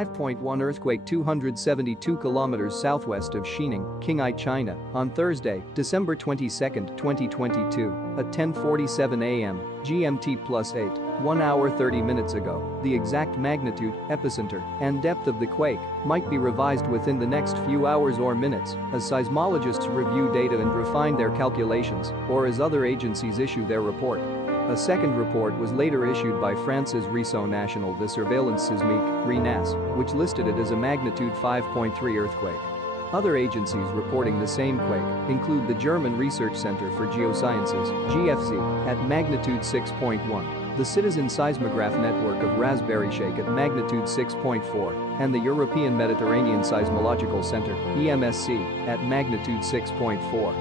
5.1 earthquake 272 kilometers southwest of Xining, Qinghai, China, on Thursday, December 22, 2022, at 10:47 a.m. GMT +8, 1 hour 30 minutes ago. The exact magnitude, epicenter, and depth of the quake might be revised within the next few hours or minutes as seismologists review data and refine their calculations, or as other agencies issue their report. A second report was later issued by France's Réseau National de Surveillance Sismique, RENAS, which listed it as a magnitude 5.3 earthquake. Other agencies reporting the same quake include the German Research Center for Geosciences, GFC, at magnitude 6.1, the Citizen Seismograph Network of Raspberry Shake at magnitude 6.4, and the European Mediterranean Seismological Center, EMSC, at magnitude 6.4.